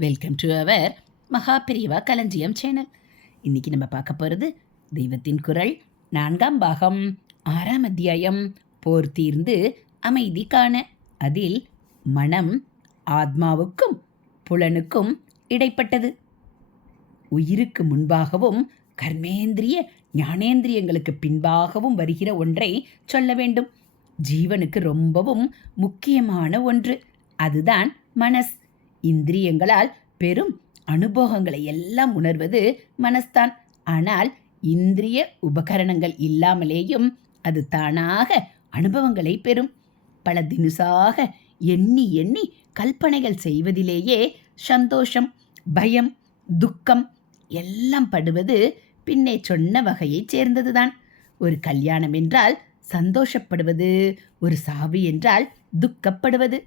Welcome to our மகா பிரிவா களஞ்சியம் சேனல் இன்னைக்கு நம்ம பார்க்க போகிறது தெய்வத்தின் குரல். நான்காம் பாகம் ஆறாம் அத்தியாயம் போர் தீர்ந்து அமைதி காண. அதில் மனம் ஆத்மாவுக்கும் புலனுக்கும் இடைப்பட்டது. உயிருக்கு முன்பாகவும் கர்மேந்திரிய ஞானேந்திரியங்களுக்கு பின்பாகவும் வருகிற ஒன்றை சொல்ல வேண்டும். ஜீவனுக்கு ரொம்பவும் முக்கியமான ஒன்று. அதுதான் மனஸ். இந்திரியங்களால் பெரும் அனுபவங்களை எல்லாம் உணர்வது மனஸ்தான். ஆனால் இந்திரிய உபகரணங்கள் இல்லாமலேயும் அது தானாக அனுபவங்களை பெறும். பல தினுசாக எண்ணி எண்ணி கல்பனைகள் செய்வதிலேயே சந்தோஷம் பயம் துக்கம் எல்லாம் படுவது பின்னே சொன்ன வகையைச் சேர்ந்ததுதான். ஒரு கல்யாணம் என்றால் சந்தோஷப்படுவது ஒரு சாவு என்றால் துக்கப்படுவது.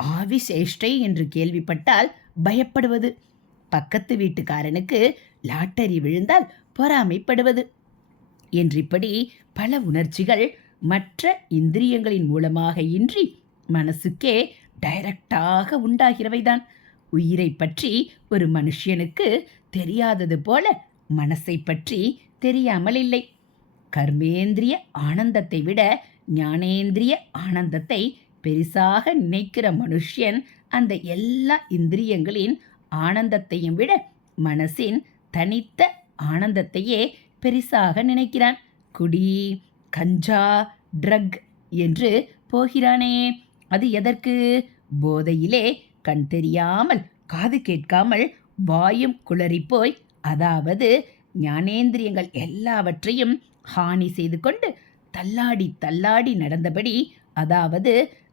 ஆவிசேஷ்டை என்று கேள்விப்பட்டால் பயப்படுவது. பக்கத்து வீட்டுக்காரனுக்கு லாட்டரி விழுந்தால் பொறாமைப்படுவது. என்றிப்படி பல உணர்ச்சிகள் மற்ற இந்திரியங்களின் மூலமாக இன்றி மனசுக்கே டைரக்டாக உண்டாகிறவைதான். உயிரை பற்றி ஒரு மனுஷனுக்கு தெரியாதது போல மனசை பற்றி தெரியாமல் இல்லை. கர்மேந்திரிய ஆனந்தத்தை விட ஞானேந்திரிய ஆனந்தத்தை பெரிசாக நினைக்கிற மனுஷன் அந்த எல்லா இந்திரியங்களின் ஆனந்தத்தையும் விட மனசின் தனித்த ஆனந்தத்தையே பெரிசாக நினைக்கிறான். குடி கஞ்சா ட்ரக் என்று போகிறானே. அது எதற்கு? போதையிலே கண் தெரியாமல் காது கேட்காமல் வாயும் குளறிப்போய் அதாவது ஞானேந்திரியங்கள் எல்லாவற்றையும் ஹானி செய்து கொண்டு தள்ளாடி தள்ளாடி நடந்தபடி அதாவது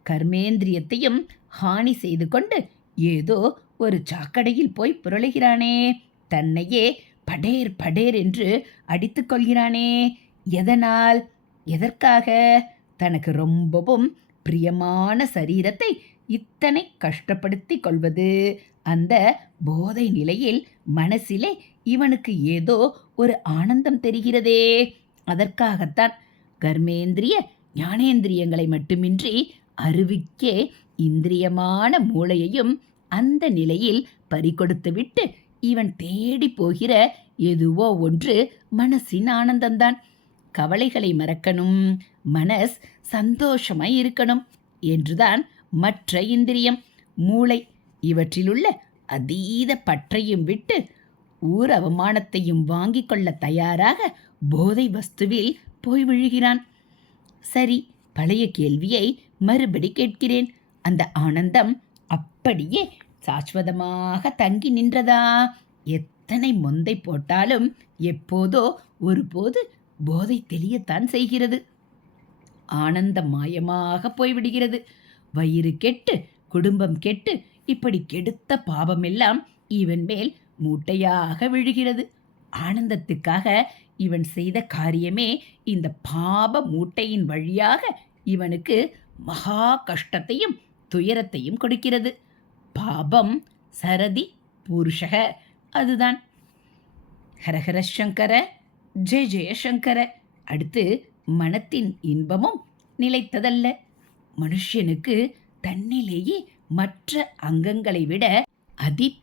கர்மேந்திரியத்தையும் ஹானி செய்து கொண்டு ஏதோ ஒரு சாக்கடையில் போய் புரளுகிறானே. தன்னையே படேர் படேர் என்று அடித்து கொள்கிறானே. எதனால்? எதற்காக? தனக்கு ரொம்பவும் பிரியமான சரீரத்தை இத்தனை கஷ்டப்படுத்தி கொள்வது? அந்த போதை நிலையில் மனசிலே இவனுக்கு ஏதோ ஒரு ஆனந்தம் தெரிகிறதே. அதற்காகத்தான் கர்மேந்திரிய ஞானேந்திரியங்களை மட்டுமின்றி அருவிக்கே இந்திரியமான மூளையையும் அந்த நிலையில் பறிகொடுத்துவிட்டு இவன் தேடி போகிற எதுவோ ஒன்று மனசின் ஆனந்தந்தான் கவலைகளை மறக்கணும் மனஸ் சந்தோஷமாய் இருக்கணும் என்றுதான் மற்ற இந்திரியம் மூளை இவற்றிலுள்ள அதீத பற்றையும் விட்டு ஊர் அவமானத்தையும் வாங்கிக் கொள்ள தயாராக போதை வஸ்துவில் போய் விழுகிறான். சரி பழைய கேள்வியை மறுபடி கேட்கிறேன். அந்த ஆனந்தம் அப்படியே சாஸ்வதமாக தங்கி நின்றதா? எத்தனை மொந்தை போட்டாலும் எப்போதோ ஒருபோது போதை தெளியத்தான் செய்கிறது. ஆனந்த மாயமாக போய்விடுகிறது. வயிறு கெட்டு குடும்பம் கெட்டு இப்படி கெடுத்த பாவமெல்லாம் இவன் மேல் மூட்டையாக விழுகிறது. ஆனந்தத்துக்காக இவன் செய்த காரியமே இந்த பாப மூட்டையின் வழியாக இவனுக்கு மகா கஷ்டத்தையும் துயரத்தையும் கொடுக்கிறது. பாபம் சரதி புருஷக அதுதான். ஹரஹர சங்கர ஜெய ஜெயசங்கர அடுத்து மனத்தின் இன்பமும் நிலைத்ததல்ல. மனுஷனுக்கு தன்னிலேயே மற்ற அங்கங்களை விட அதி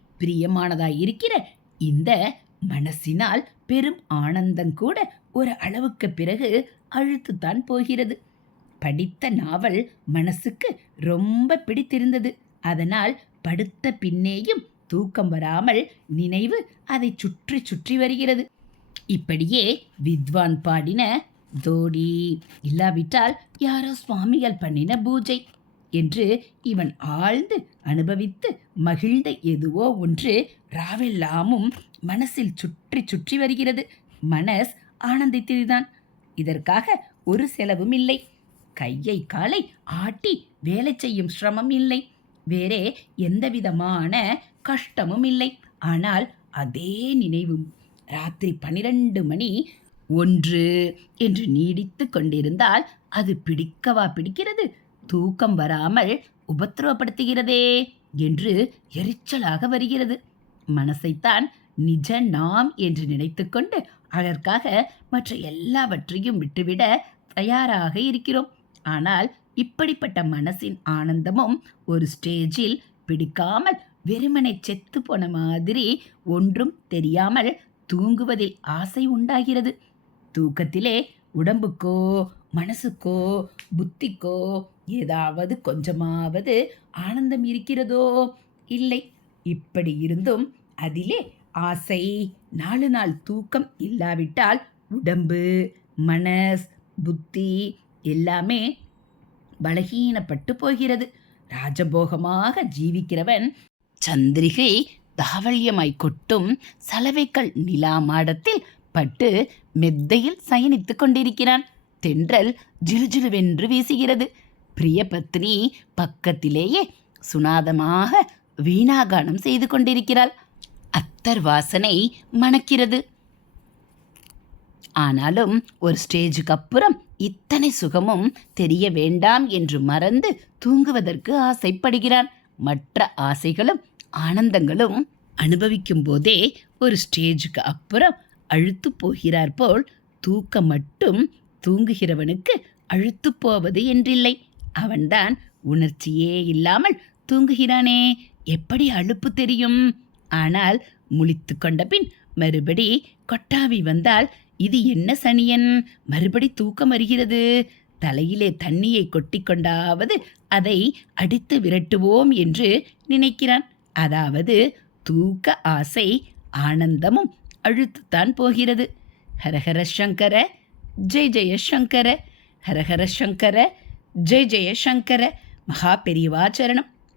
இருக்கிற இந்த மனசினால் பெரும் ஆனந்தம் கூட ஒரு அளவுக்கு பிறகு அழுத்துத்தான் போகிறது. படித்த நாவல் மனசுக்கு ரொம்ப பிடித்திருந்தது. அதனால் படுத்த பின்னேயும் தூக்கம் வராமல் நினைவு அதை சுற்றி சுற்றி வருகிறது. இப்படியே வித்வான் பாடின தோடி இல்லாவிட்டால் யாரோ சுவாமிகள் பண்ணின பூஜை என்று இவன் ஆழ்ந்து அனுபவித்து மகிழ்ந்த எதுவோ ஒன்று ராவெல்லாமும் மனசில் சுற்றி சுற்றி வருகிறது. மனஸ் ஆனந்தித்ததுதான் இதற்காக ஒரு செலவும் இல்லை. கையை காலை ஆட்டி வேலை செய்யும் சிரமம் இல்லை. வேறே எந்தவிதமான கஷ்டமும் இல்லை. ஆனால் அதே நினைவும் ராத்திரி பனிரெண்டு மணி ஒன்று என்று நீடித்து கொண்டிருந்தால் அது பிடிக்கவா பிடிக்கிறது? தூக்கம் வராமல் உபத்திரவப்படுத்துகிறதே என்று எரிச்சலாக வருகிறது. மனசைத்தான் நிஜ நாம் என்று நினைத்துக்கொண்டு அதற்காக மற்ற எல்லாவற்றையும் விட்டுவிட தயாராக இருக்கிறோம். ஆனால் இப்படிப்பட்ட மனசின் ஆனந்தமும் ஒரு ஸ்டேஜில் பிடிக்காமல் வெறுமனை செத்து போன மாதிரி ஒன்றும் தெரியாமல் தூங்குவதில் ஆசை உண்டாகிறது. தூக்கத்திலே உடம்புக்கோ மனசுக்கோ புத்திக்கோ ஏதாவது கொஞ்சமாவது ஆனந்தம் இருக்கிறதோ? இல்லை. இப்படி இருந்தும் அதிலே ஆசை நாலு நாள் தூக்கம் இல்லாவிட்டால் உடம்பு மனஸ் புத்தி எல்லாமே பலகீனப்பட்டு போகிறது. ராஜபோகமாக ஜீவிக்கிறவன் சந்திரிகை தாவல்யமாய் கொட்டும் சலவைக்கல் நிலா மாடத்தில் பட்டு மெத்தையில் சயனித்துக் கொண்டிருக்கிறான். தென்றல் ஜிலுஜிலுவென்று வீசுகிறது. பிரிய பத்னி பக்கத்திலேயே சுனாதமாக வீணாகானம் செய்து கொண்டிருக்கிறாள். அத்தர் வாசனை மணக்கிறது. ஆனாலும் ஒரு ஸ்டேஜுக்கு அப்புறம் இத்தனை சுகமும் தெரிய வேண்டாம் என்று மறந்து தூங்குவதற்கு ஆசைப்படுகிறான். மற்ற ஆசைகளும் ஆனந்தங்களும் அனுபவிக்கும் போதே ஒரு ஸ்டேஜுக்கு அப்புறம் அழுத்து போகிறார் போல் தூக்கம் மட்டும் தூங்குகிறவனுக்கு அழுத்து போவது என்றில்லை. அவன்தான் உணர்ச்சியே இல்லாமல் தூங்குகிறானே. எப்படி அழுப்பு தெரியும்? ஆனால் முழித்து கொண்ட பின் மறுபடி கொட்டாவி வந்தால் இது என்ன சனியன்? மறுபடி தூக்கம் வருகிறது. தலையிலே தண்ணியை கொட்டிக்கொண்டாவது அதை அடித்து விரட்டுவோம் என்று நினைக்கிறான். அதாவது தூக்க ஆசை ஆனந்தமும் அழுத்துத்தான் போகிறது. ஹரஹர சங்கர ஜெய் ஜெய சங்கர ஹரஹர சங்கர ஜெய் ஜெய சங்கர மகா பெரியவாச்சரணம்